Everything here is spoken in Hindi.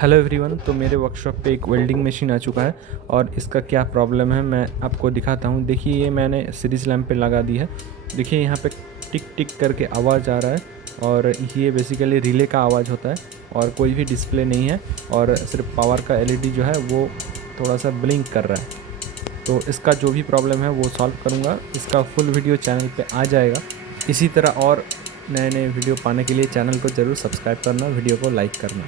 Hello everyone. तो मेरे वर्कशॉप पे एक वेल्डिंग मशीन आ चुका है और इसका क्या प्रॉब्लम है मैं आपको दिखाता हूँ। देखिए ये मैंने सीरीज लैंप पे लगा दी है। देखिए यहाँ पे टिक टिक करके आवाज़ आ रहा है और ये बेसिकली रिले का आवाज़ होता है और कोई भी डिस्प्ले नहीं है और सिर्फ पावर का एलईडी जो है वो थोड़ा सा ब्लिंक कर रहा है। तो इसका जो भी प्रॉब्लम है वो सॉल्व करूँगा। इसका फुल वीडियो चैनल पे आ जाएगा। इसी तरह और नए नए वीडियो पाने के लिए चैनल को ज़रूर सब्सक्राइब करना, वीडियो को लाइक करना।